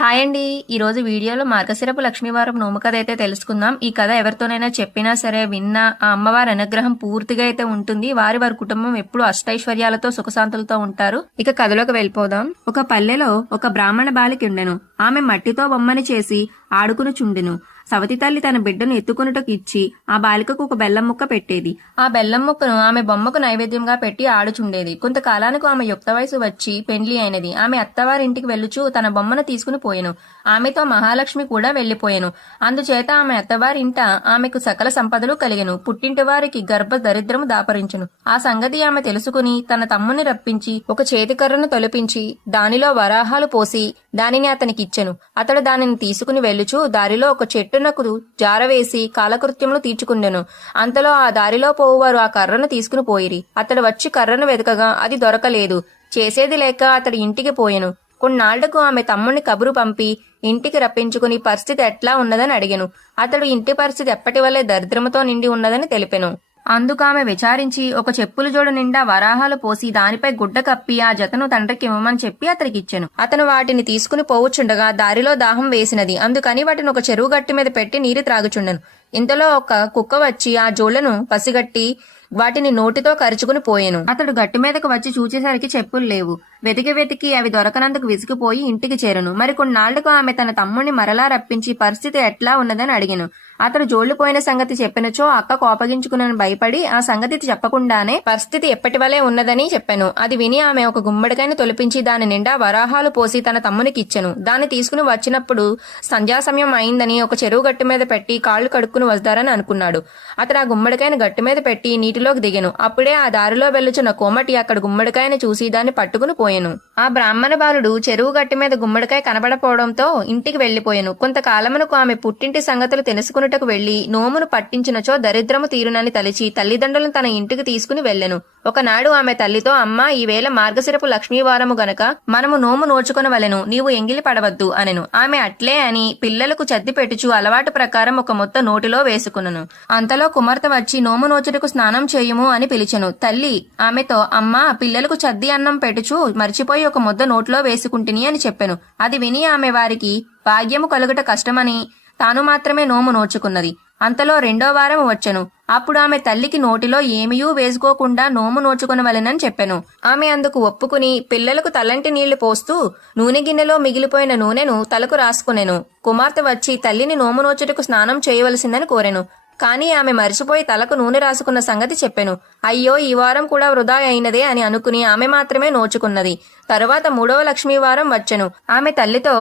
Hi అండి. ఈరోజు వీడియోలో మార్గశిరపు లక్ష్మీవారం నోము కథ అయితే తెలుసుకుందాం. ఈ కథ ఎవరితోనైనా చెప్పినా సరే విన్నా ఆ అమ్మవారి అనుగ్రహం పూర్తిగా అయితే ఉంటుంది. వారి వారి కుటుంబం ఎప్పుడు అష్టైశ్వర్యాలతో సుఖశాంతులతో ఉంటారు. ఇక కథలోకి వెళ్ళిపోదాం. ఒక పల్లెలో ఒక బ్రాహ్మణ బాలికి ఉండెను. ఆమె మట్టితో బొమ్మని చేసి ఆడుకుని చుండెను. సవతి తల్లి తన బిడ్డను ఎత్తుకునుటకు ఇచ్చి ఆ బాలికకు ఒక బెల్లం ముక్క పెట్టేది. ఆ బెల్లం ముక్కను ఆమె బొమ్మకు నైవేద్యంగా పెట్టి ఆడుచుండేది. కొంతకాలానికి ఆమె యుక్త వయసు వచ్చి పెండ్లి అయినది. ఆమె అత్తవారింటికి వెళ్ళుచు తన బొమ్మను తీసుకుని పోయెను. ఆమెతో మహాలక్ష్మి కూడా వెళ్ళిపోయెను అందుచేత ఆమె అత్తవారింట ఆమెకు సకల సంపదలు కలిగెను. పుట్టింటి వారికి గర్భ దరిద్రము దాపరించును. ఆ సంగతి ఆమె తెలుసుకుని తన తమ్ముని రప్పించి ఒక చేతికర్రను తొలిపించి దానిలో వరాహాలు పోసి దానిని అతనికిచ్చెను. అతడు దానిని తీసుకుని వెళ్ళుచు దారిలో ఒక చెట్టు చెట్టునకు జారవేసి కాలకృత్యములు తీర్చుకుండెను అంతలో ఆ దారిలో పోవువారు ఆ కర్రను తీసుకుని పోయిరి. అతడు వచ్చి కర్రను వెతకగా అది దొరకలేదు. చేసేది లేక అతడి ఇంటికి పోయెను. కొన్నాళ్ళకు ఆమె తమ్ముని కబురు పంపి ఇంటికి రప్పించుకుని పరిస్థితి ఎట్లా ఉన్నదని అడిగెను. అతడు ఇంటి పరిస్థితి ఎప్పటి వల్లే దరిద్రముతో నిండి ఉన్నదని తెలిపెను. అందుకామె విచారించి ఒక చెప్పుల జోడు నిండా వరాహాలు పోసి దానిపై గుడ్డ కప్పి ఆ జతను తండ్రికి ఇవ్వమని చెప్పి అతనికిచ్చెను. అతను వాటిని తీసుకుని పోవుచుండగా దారిలో దాహం వేసినది. అందుకని వాటిని ఒక చెరువు గట్టి మీద పెట్టి నీరు త్రాగుచుండెను. ఇంతలో ఒక కుక్క వచ్చి ఆ జోళ్ళను పసిగట్టి వాటిని నోటితో కరుచుకుని పోయెను. అతడు గట్టి మీదకు వచ్చి చూచేసరికి చెప్పులు లేవు. వెతికి వెతికి అవి దొరకనందుకు విసిగిపోయి ఇంటికి చేరను. మరి కొన్నాళ్ళకు ఆమె తన తమ్ముణ్ణి మరలా రప్పించి పరిస్థితి ఎట్లా ఉన్నదని అడిగాను. అతడు జోళ్ళు పోయిన సంగతి చెప్పినచో అక్క కోపగించుకునని భయపడి ఆ సంగతి చెప్పకుండానే పరిస్థితి ఎప్పటి వలె ఉన్నదని చెప్పాను. అది విని ఆమె ఒక గుమ్మడికాయను తొలిపించి దాని నిండా వరాహాలు పోసి తన తమ్మునికి ఇచ్చెను దాన్ని తీసుకుని వచ్చినప్పుడు సంధ్యా సమయం అయిందని ఒక చెరువు గట్టు మీద పెట్టి కాళ్ళు కడుక్కుని వస్తారని అనుకున్నాడు. అతడు ఆ గుమ్మడికాయను గట్టు మీద పెట్టి నీటిలోకి దిగాను. అప్పుడే ఆ దారిలో వెళ్ళుచున్న కోమటి అక్కడ గుమ్మడికాయను చూసి దాన్ని పట్టుకుని పోయెను. ఆ బ్రాహ్మణ బాలుడు చెరువు గట్టి మీద గుమ్మడికాయ కనబడపోవడంతో ఇంటికి వెళ్ళిపోయాను కొంతకాలమునకు ఆమె పుట్టింటి సంగతులు తెలుసుకుని తెలుసుకున్నటకు వెళ్ళి నోమును పట్టించినచో దరిద్రము తీరునని తలిచి తల్లిదండ్రులను తన ఇంటికి తీసుకుని వెళ్ళెను. ఒకనాడు ఆమె తల్లితో అమ్మా ఈవేళ మార్గశిరపు లక్ష్మీవారము గనక మనము నోము నోచుకొనవలెను నీవు ఎంగిలి పడవద్దు అనెను. ఆమె అట్లే అని పిల్లలకు చద్ది పెట్టుచు అలవాటు ప్రకారం ఒక మొత్త నోటిలో వేసుకును అంతలో కుమార్తె వచ్చి నోము నోచుటకు స్నానం చేయుము అని పిలిచెను. తల్లి ఆమెతో అమ్మా పిల్లలకు చద్ది అన్నం పెట్టుచు మర్చిపోయి ఒక ముద్ద నోట్లో వేసుకుంటుని అని చెప్పెను. అది విని ఆమె వారికి భాగ్యము కలుగుట కష్టమని తాను మాత్రమే నోము నోచుకున్నది. అంతలో రెండో వారం వచ్చెను. అప్పుడు ఆమె తల్లికి నోటిలో ఏమియూ వేసుకోకుండా నోము నోచుకునవలెనని చెప్పెను. ఆమె అందుకు ఒప్పుకుని పిల్లలకు తలంటి నీళ్ళు పోస్తూ నూనె గిన్నెలో మిగిలిపోయిన నూనెను తలకు రాసుకునెను. కుమార్తె వచ్చి తల్లిని నోము నోచుటకు స్నానం చేయవలసిందని కోరెను. కానీ ఆమె మరిచిపోయి తలకు నూనె రాసుకున్న సంగతి చెప్పెను. అయ్యో ఈ వారం కూడా వృధా అయినదే అని అనుకుని ఆమె మాత్రమే నోచుకున్నది. తరువాత మూడవ లక్ష్మీవారం వచ్చెను. ఆమె తల్లితో